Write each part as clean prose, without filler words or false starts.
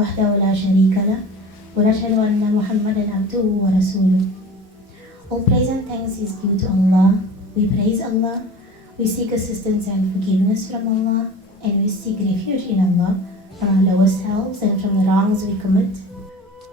وحده لا شريك له ونشهد أن محمدا عبده ورسوله. All praise and thanks is due to Allah. We praise Allah, we seek assistance and forgiveness from Allah, and we seek refuge in Allah from our lower selves and from the wrongs we commit.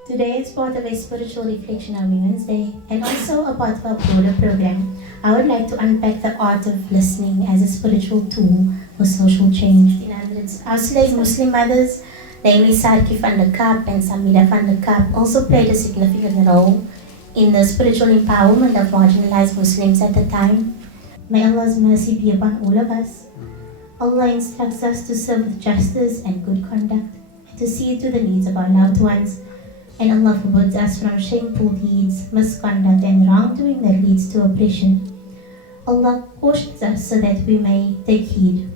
Today is part of a spiritual reflection on Women's Day and also a part of our broader program. I would like to unpack the art of listening as a spiritual tool for social change. In hundreds, our slave Muslim mothers, namely Sarki van der Kaap and Samira van der Kaap, also played a significant role in the spiritual empowerment of marginalized Muslims at the time. May Allah's mercy be upon all of us. Allah instructs us to serve with justice and good conduct, and to see to the needs of our loved ones. And Allah forbids us from shameful deeds, misconduct and wrongdoing that leads to oppression. Allah cautions us so that we may take heed.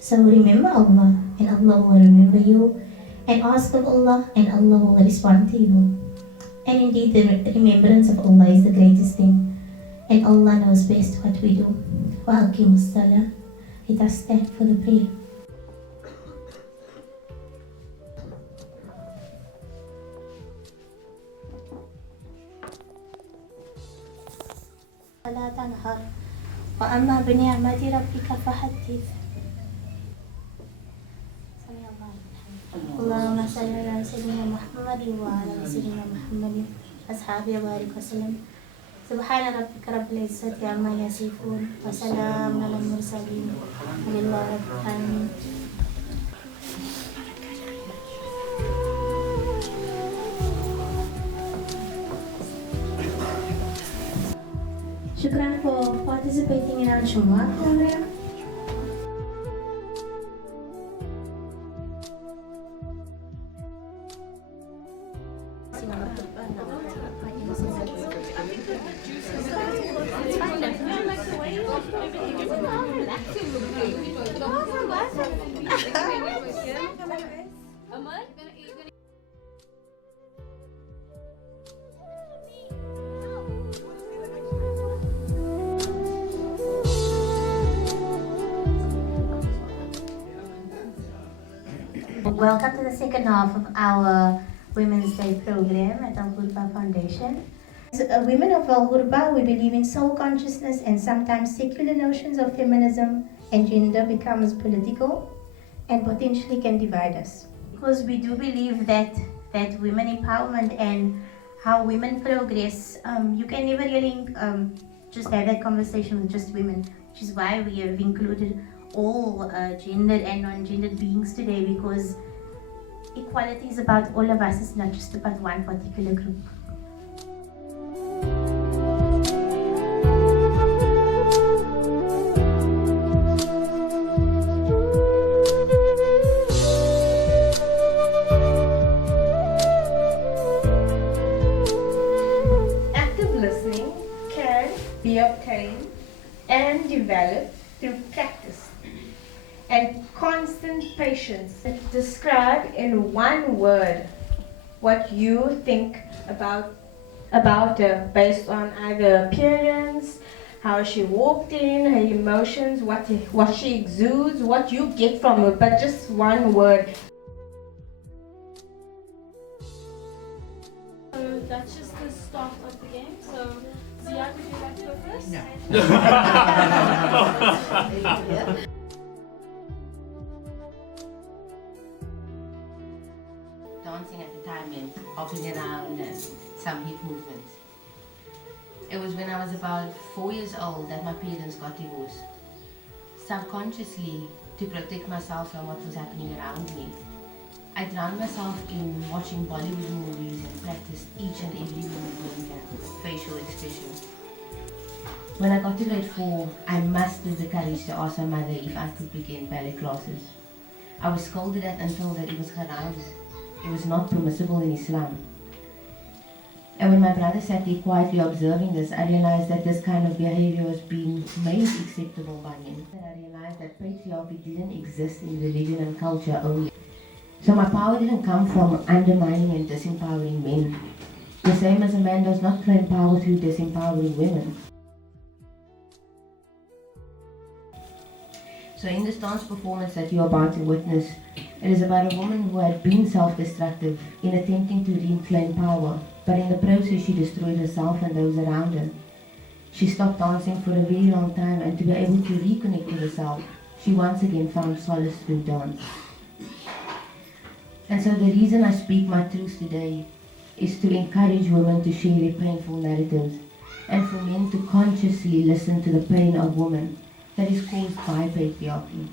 So remember Allah, and Allah will remember you, and ask of Allah, and Allah will respond to you. And indeed, the remembrance of Allah is the greatest thing, and Allah knows best what we do. Wa aqimus salah. Let us stand for the prayer. ولا تنهر وأما بنعمة ربك فحدث. اللهم صل على سيدنا محمد وعلى سيدنا محمد أصحابه وبارك وسلم. سبحان ربك رب العزة عما يصفون وسلام على المرسلين ولله رب العالمين. Shukran for participating in our Jumu'ah program. Welcome to the second half of our Women's Day program at Al-Ghurbaah Foundation. As women of Al-Ghurbaah, we believe in soul consciousness, and sometimes secular notions of feminism and gender becomes political and potentially can divide us. Because we do believe that women empowerment and how women progress, you can never really just have that conversation with just women, which is why we have included all gendered and non-gendered beings today, because equality is about all of us, it's not just about one particular group. Active listening can be obtained and developed through practice and constant patience. Describe in one word what you think about her based on either appearance, how she walked in, her emotions, what she exudes, what you get from her, but just one word. So that's just the start of the game. So Zia, would you like to go first? No. Dancing at the time meant hopping around and some hip movements. It was when I was about 4 years old that my parents got divorced. Subconsciously, to protect myself from what was happening around me, I drowned myself in watching Bollywood movies and practiced each and every movement and facial expression. When I got to grade 4, I mustered the courage to ask my mother if I could begin ballet classes. I was scolded at and told that it was haram. It was not permissible in Islam. And when my brother sat there quietly observing this, I realized that this kind of behavior was being made acceptable by him. And I realized that patriarchy didn't exist in religion and culture only. So my power didn't come from undermining and disempowering men, the same as a man does not claim power through disempowering women. So in this dance performance that you're about to witness, It is about a woman who had been self-destructive in attempting to reclaim power, but in the process she destroyed herself and those around her. She stopped dancing for a very long time, and to be able to reconnect with herself, she once again found solace through dance. And so the reason I speak my truth today is to encourage women to share their painful narratives, and for men to consciously listen to the pain of women that is caused by patriarchy.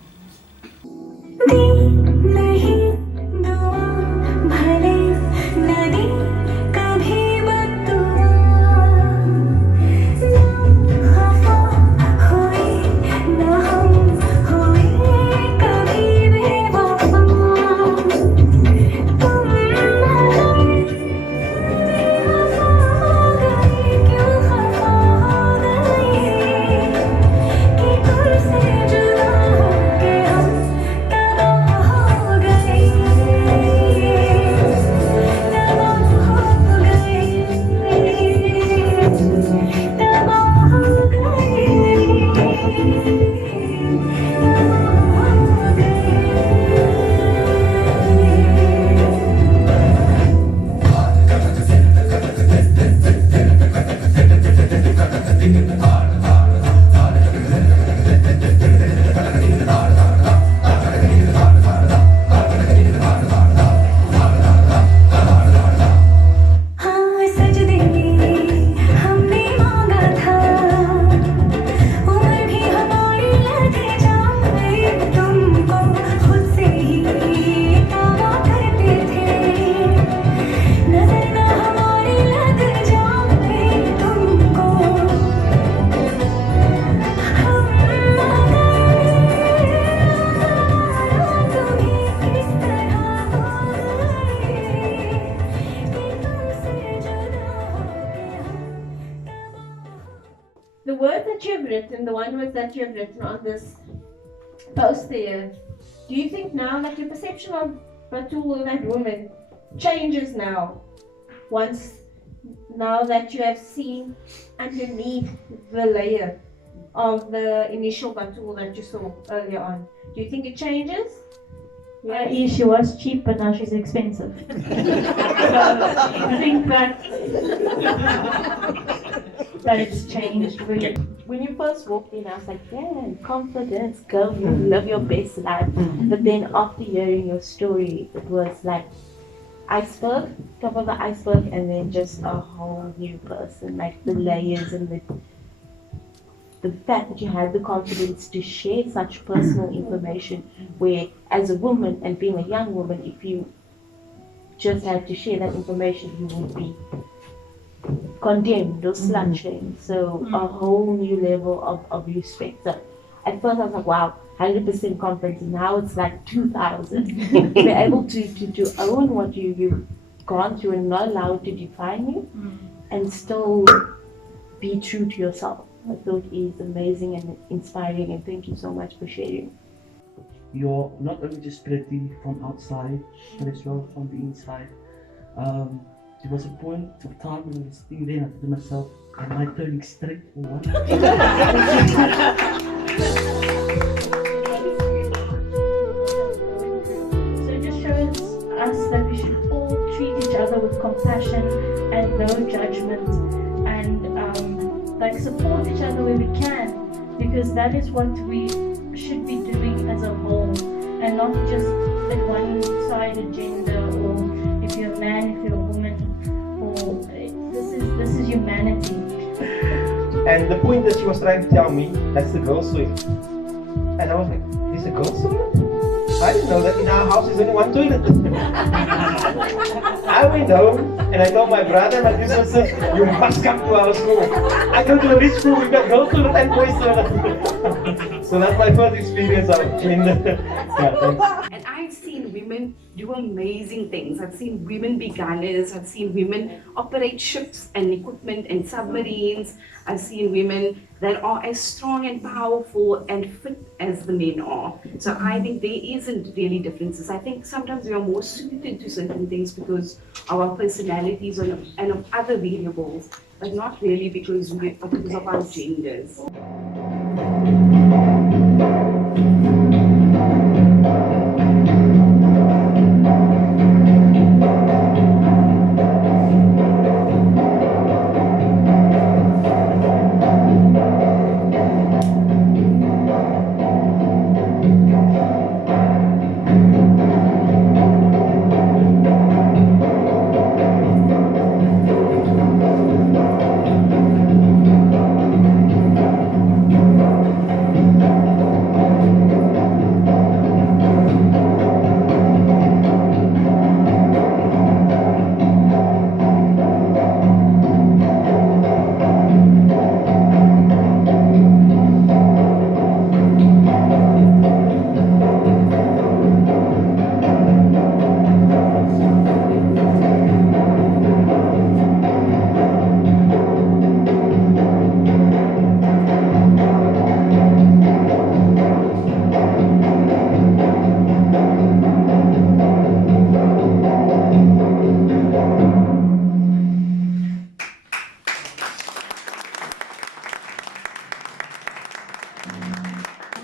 The word that you've written, the one word that you've written on this post there, do you think now that your perception of Batul, that woman, changes now? Now that you have seen underneath the layer of the initial Batul that you saw earlier on, do you think it changes? Yeah, she was cheap, but now she's expensive. So I think that it's changed really. When you first walked in, I was like, yeah, confidence, go, live your best life. But then after hearing your story, it was like iceberg, top of the iceberg, and then just a whole new person, like the layers and the fact that you had the confidence to share such personal information, where as a woman and being a young woman, if you just had to share that information, you would be condemned or slut shamed. So a whole new level of respect. So at first I was like, wow, 100% confidence. Now it's like 2,000. Be able to own what you've gone through and not allowed to define you, and still be true to yourself. I thought is amazing and inspiring, and thank you so much for sharing. You're not only just pretty from outside, but as well from the inside. There was a point of time when I was sitting there and I thought to myself, am I turning straight or what? So it just shows us that we should all treat each other with compassion and no judgment, and like support each other where we can, because that is what we should be doing as a whole, and not just a one-sided gender, or if you're a man, if you're a woman, or this is humanity. And the point that she was trying to tell me, that's the girls' swim. And I was like, is a girls' swim? I didn't know that in our house there's only one toilet. I went home and I told my brother, my sister, you must come to our school. I go to this school, we've got girls' toilet and boys' toilet. So that's my first experience of gender. Yeah, thanks. And I've seen women do amazing things. I've seen women be gunners. I've seen women operate ships and equipment and submarines. I've seen women that are as strong and powerful and fit as the men are. So I think there isn't really differences. I think sometimes we are more suited to certain things because of our personalities and of other variables, but not really because of our genders.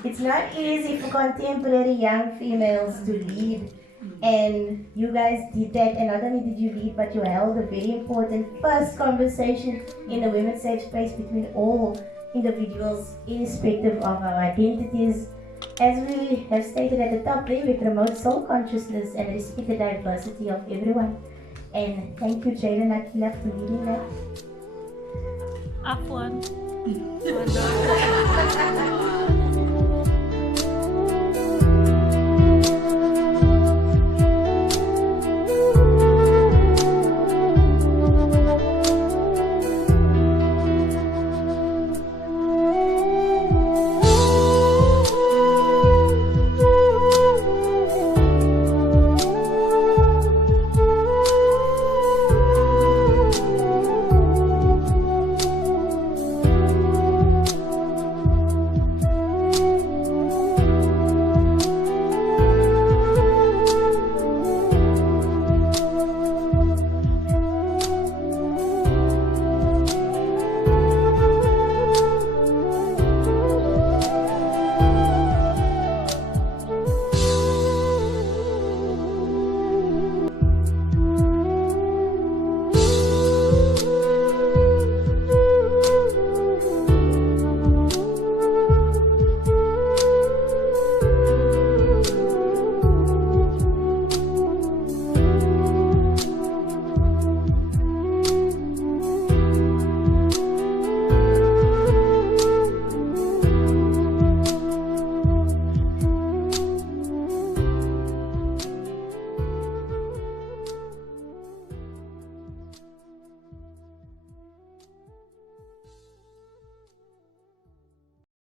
It's not easy for contemporary young females to lead, and you guys did that. And not only did you lead, but you held a very important first conversation in a women's safe space between all individuals, irrespective of our identities. As we have stated at the top there, we promote soul consciousness and respect the diversity of everyone. And thank you, Jayla and Akila, for leading that. Afwan.